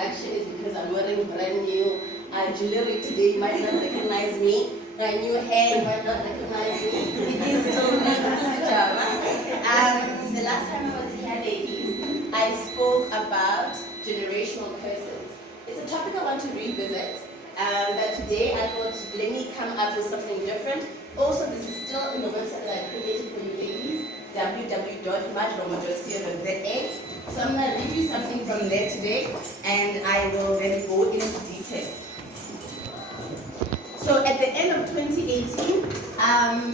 introduction is because I'm wearing brand new jewelry today. You might not recognize me. My new hair, you might not recognize me. It is still me, the last time I was here, ladies, I spoke about generational curses. It's a topic I want to revisit, but today I thought, let me come up with something different. Also, this is still in the website that I created for you ladies, www.madromojosia.za. So I'm going to read you something from there today, and I will then go into detail. So at the end of 2018,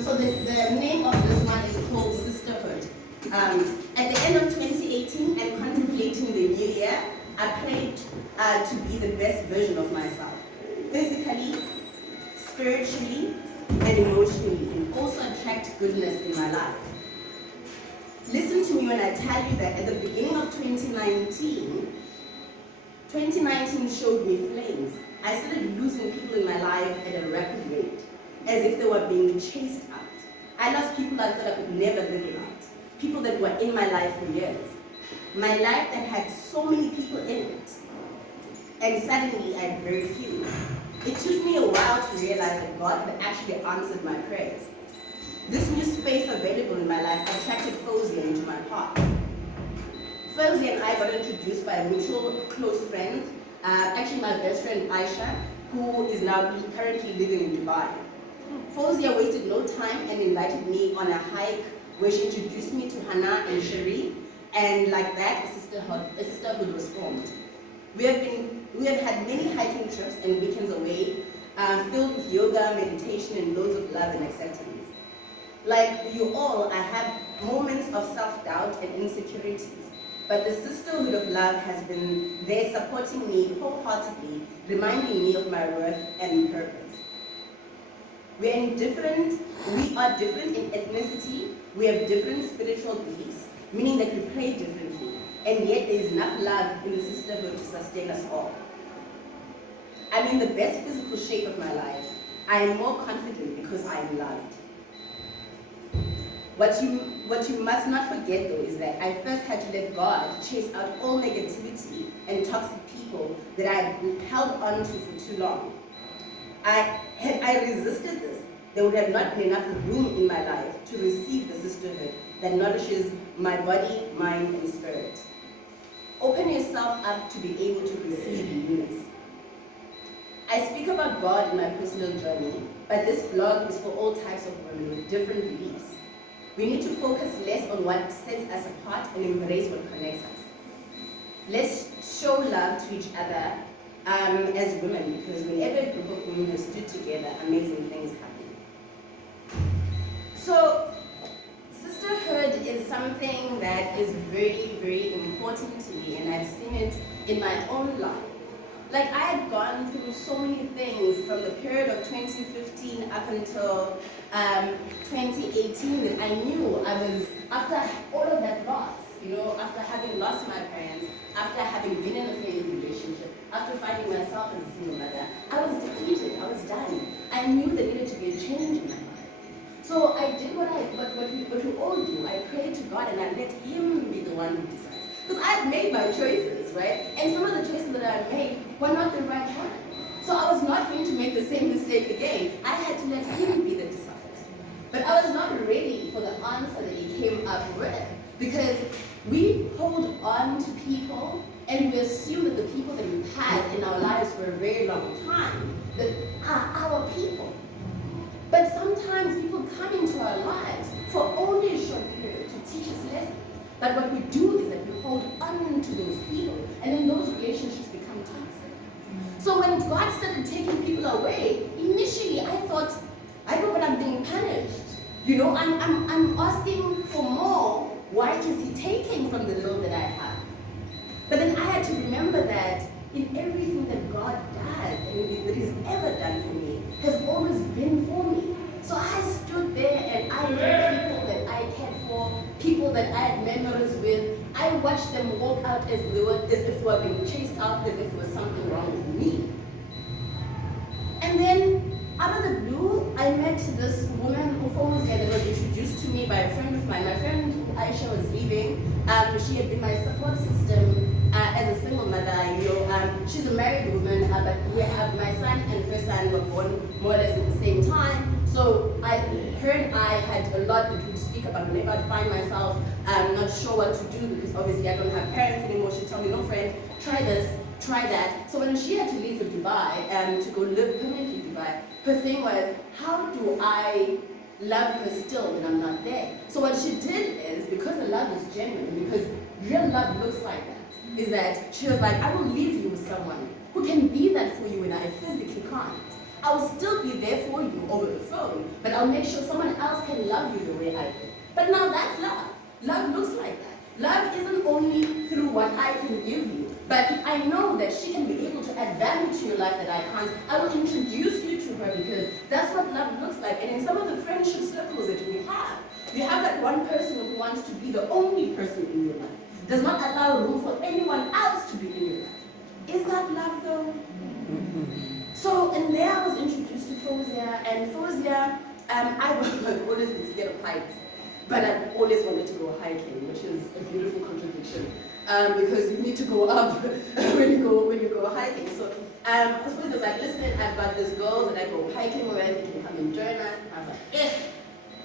so the name of this one is called Sisterhood. At the end of 2018 and contemplating the new year, I prayed to be the best version of myself, physically, spiritually, and emotionally, and also attract goodness in my life. Listen to me when I tell you that at the beginning of 2019 showed me flames. I started losing people in my life at a rapid rate, as if they were being chased out. I lost people I thought I could never live without, people that were in my life for years. My life that had so many people in it, and suddenly I had very few. It took me a while to realize that God had actually answered my prayers. This new space available in my life attracted Fozia into my path. Fozia and I got introduced by a mutual close friend, actually my best friend Aisha, who is now currently living in Dubai. Fozia wasted no time and invited me on a hike where she introduced me to Hannah and Cherie, and like that, a sisterhood was formed. We have had many hiking trips and weekends away, filled with yoga, meditation, and loads of love and acceptance. Like you all, I have moments of self-doubt and insecurities, but the sisterhood of love has been there supporting me wholeheartedly, reminding me of my worth and purpose. We are different in ethnicity, we have different spiritual beliefs, meaning that we pray differently, and yet there is enough love in the sisterhood to sustain us all. I'm in the best physical shape of my life. I am more confident because I am loved. What you must not forget though is that I first had to let God chase out all negativity and toxic people that I had held on to for too long. Had I resisted this, there would have not been enough room in my life to receive the sisterhood that nourishes my body, mind, and spirit. Open yourself up to be able to receive newness. I speak about God in my personal journey, but this blog is for all types of women with different beliefs. We need to focus less on what sets us apart and embrace what connects us. Let's show love to each other as women, because whenever a group of women have stood together, amazing things happen. So, sisterhood is something that is very, very important to me, and I've seen it in my own life. Like, I had gone through so many things from the period of 2015 up until 2018 that I knew I was, after all of that loss, after having lost my parents, after having been in a failed relationship, after finding myself as a single mother, I was depleted, I was done. I knew there needed to be a change in my life. So I did what we all do. I prayed to God and I let Him be the one who decides. Because I had made my choices, right? And some of the choices that I made were not the right ones. So I was not going to make the same mistake again. I had to let Him be the decider. But I was not ready for the answer that He came up with. Because we hold on to people and we assume that the people that we've had in our lives for a very long time that are our people. But sometimes people come into our lives for only a short period to teach us lessons. But what we do is that we hold on to those people, and then those relationships become toxic. So when God started taking people away, initially I thought, I know, but I'm being punished. I'm asking for more. Why is He taking from the little that I have? But then I had to remember that in everything that God does and that He's ever done for me has always been for me. So I stood there and I met people that I cared for, people that I had memories with. I watched them walk out as if they were being chased out, as if there was something wrong with me. And then, out of the blue, I met this woman who was introduced to me by a friend of mine. My friend Aisha was leaving. She had been my support system as a single mother. she's a married woman, but we have my son and her son were born more or less at the same time. So her and I had a lot that we'd speak about whenever I'd find myself not sure what to do, because obviously I don't have parents anymore. She'd tell me, no friend, try this, try that. So when she had to leave for Dubai to go live permanently in Dubai, her thing was, how do I love her still when I'm not there? So what she did is, because the love is genuine, because real love looks like that, is that she was like, I will leave you with someone who can be that for you when I physically can't. I will still be there for you over the phone, but I'll make sure someone else can love you the way I do. But now that's love. Love looks like that. Love isn't only through what I can give you, but if I know that she can be able to add value to your life that I can't, I will introduce you to her, because that's what love looks like. And in some of the friendship circles that we have, you have that one person who wants to be the only person in your life, does not allow room for anyone else to be in your life. Is that love though? So, and there I was introduced to Fozia, and Fozia, I've always been scared of heights, but I've always wanted to go hiking, which is a beautiful contradiction, because you need to go up when you go hiking. So, Fozia was like, listen, I've got these girls that I go hiking with, they can come and join us. I was like,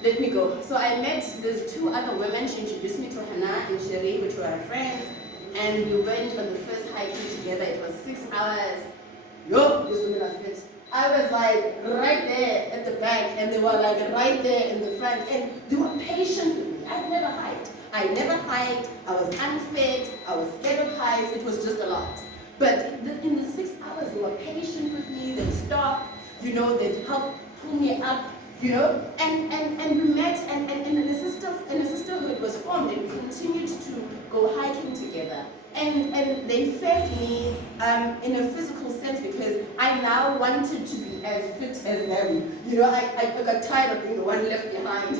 let me go. So I met these two other women. She introduced me to Hannah and Sherry, which were her friends, and we went on the first hiking together. It was 6 hours. Yo, these women are fit. I was like right there at the back, and they were like right there in the front, and they were patient with me. I'd never hiked. I was unfit. I was scared of heights. It was just a lot. But in the 6 hours, they were patient with me. They'd stop, they'd help pull me up, and we met, and a sisterhood was formed, and we continued to go hiking together. And they fed me in a physical sense, because I now wanted to be as fit as them. I got tired of being the one left behind,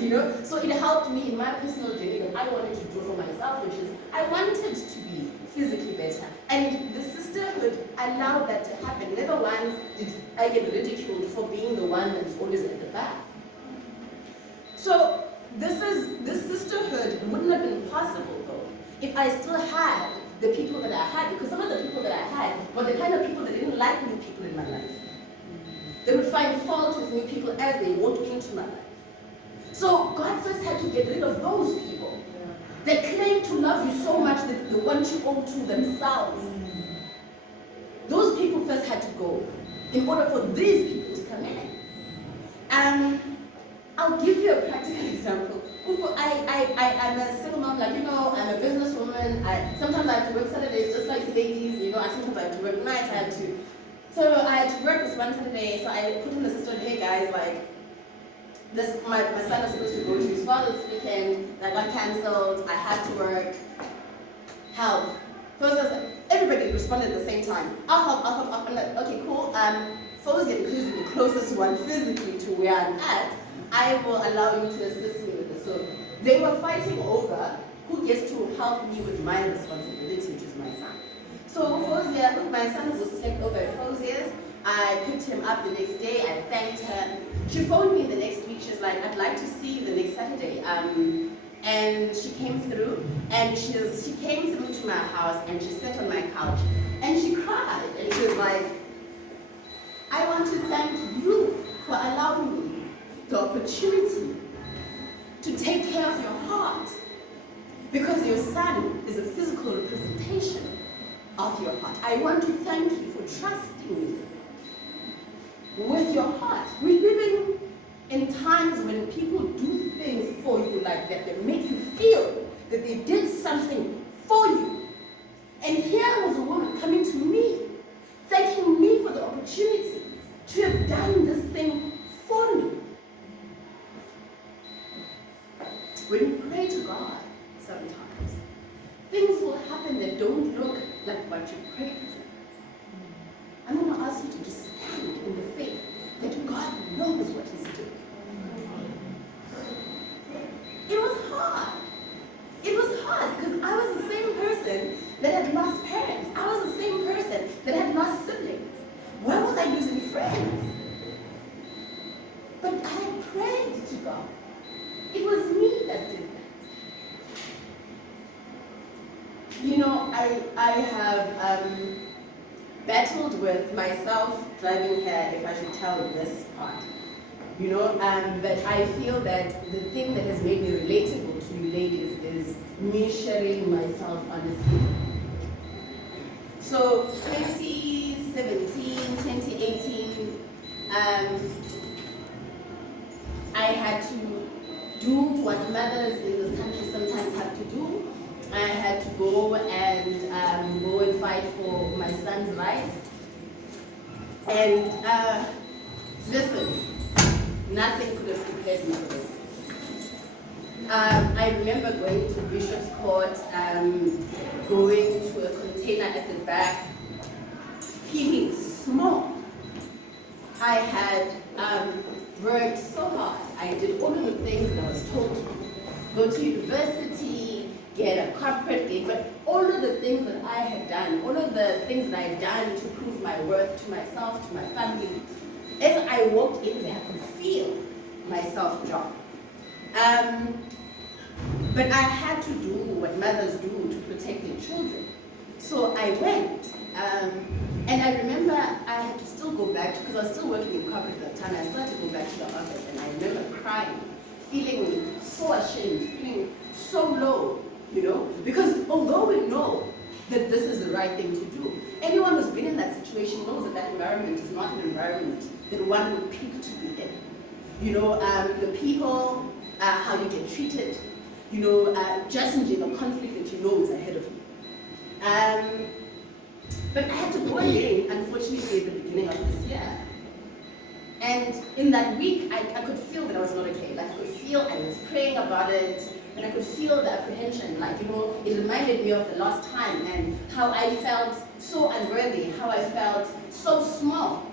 So it helped me in my personal journey that I wanted to do for myself, which is I wanted to be physically better. And the sisterhood allowed that to happen. Never once did I get ridiculed for being the one that's always at the back. So this sisterhood wouldn't have been possible though if I still had the people that I had, because some of the people that I had were the kind of people that didn't like new people in my life. They would find fault with new people as they walked into my life. So God first had to get rid of those people that claim to love you so much that they want you all to themselves. Those people first had to go in order for these people to come in. I'll give you a practical example. I'm a single mom, I'm a businesswoman. Sometimes I have to work Saturdays just like ladies, sometimes I have to work nights, So I had to work this one Saturday, so I put in the system, hey guys, my son was supposed to go to his father's weekend, that got cancelled, I had to work, help. First, everybody responded at the same time. I'll help. I'm like, okay, cool. Fozia, because you're the closest one physically to where I'm at, I will allow you to assist me with this. So they were fighting over who gets to help me with my responsibility, which is my son. So Fozia, my son was slept over at Fozia's. I picked him up the next day. I thanked her. She phoned me the next week. She's like, I'd like to see you the next Saturday. And she came through, and she came through to my house, and she sat on my couch, and she cried, and she was like, I want to thank you for allowing me the opportunity to take care of your heart, because your son is a physical representation of your heart. I want to thank you for trusting me with your heart. We're living in times when people do things for you like that, that make you feel that they did something for you. And here was a woman coming to me, thanking me for the opportunity to have done this thing for me. When you pray to God, sometimes things will happen that don't look like what you prayed for. I'm going to ask you to just stand in the faith that God knows what He's doing. It was hard. It was hard because I was the same person that had lost parents. I was the same person that had lost siblings. Why was I losing friends? But I prayed to God. It was me that did that. I have battled with myself driving here if I should tell this part. But I feel that the thing that has made me relatable to you ladies is me sharing myself honestly. So 2017, 2018, I had to do what mothers in this country sometimes have to do. I had to go and fight for my son's rights. And listen, nothing could have prepared me for this. I remember going to Bishop's Court, going to a container at the back, feeling small. I had worked so hard. I did all of the things that I was told to do. Go to university, get a corporate gig, but all of the things that I had done, all of the things that I had done to prove my worth to myself, to my family, as I walked in there, I could feel myself drop. But I had to do what mothers do to protect their children. So I went, and I remember I had to still go back, because I was still working in corporate at that time. I still had to go back to the office, and I remember crying, feeling so ashamed, feeling so low, because although we know that this is the right thing to do, anyone who's been in that situation knows that that environment is not an environment that one would pick to be in. The people, how you get treated, just in general conflict that you know is ahead of you. But I had to go again, unfortunately, at the beginning of this year. And in that week, I could feel that I was not okay. Like, I could feel, I was praying about it, and I could feel the apprehension. Like, it reminded me of the last time and how I felt so unworthy, how I felt so small.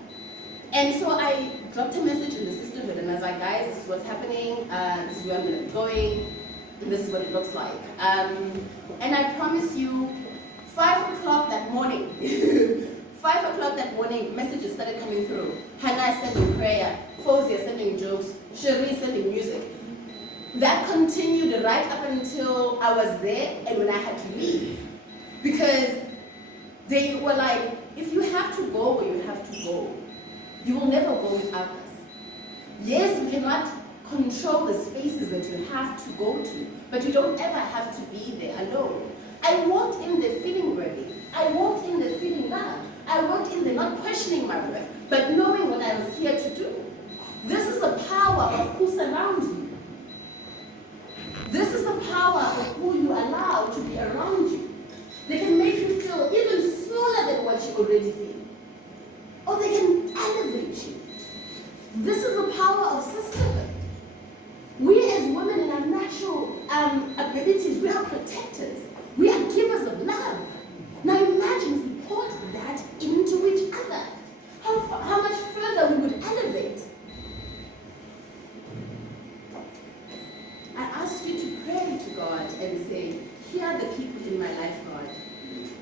And so I dropped a message in the sisterhood, and I was like, guys, this is what's happening, this is where I'm going to be going, and this is what it looks like. And I promise you, 5 o'clock that morning, 5 o'clock that morning, messages started coming through. Hannah sending prayer, Fozia sending jokes, Cherie sending music. That continued right up until I was there and when I had to leave. Because they were like, if you have to go where you have to go, you will never go without us. Yes, you cannot control the spaces that you have to go to, but you don't ever have to be there alone. I walked in there feeling worthy. I walked in there feeling loved. I walked in there not questioning my worth, but knowing what I was here to do. This is the power of who surrounds you. This is the power of who you allow to be around you. They can make you feel even smaller than what you already feel. Or they can elevate you. This is the power of sisterhood. We as women in our natural abilities, we are protectors. We are givers of love. Now imagine if we poured that into each other. How much further we would elevate. I ask you to pray to God and say, here are the people in my life, God.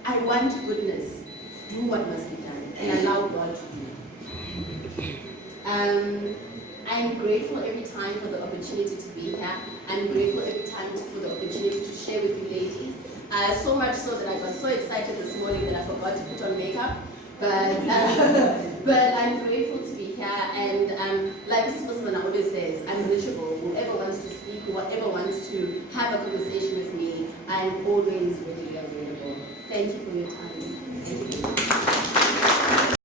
I want goodness. Do what must be done. And allow God to do. I'm grateful every time for the opportunity to be here. I'm grateful every time for the opportunity to share with you ladies. So much so that I got so excited this morning that I forgot to put on makeup. But I'm grateful to be here. And like Mrs. Musman always says, I'm reachable. Whoever wants to speak, whoever wants to have a conversation with me, I'm always ready and available. Thank you for your time.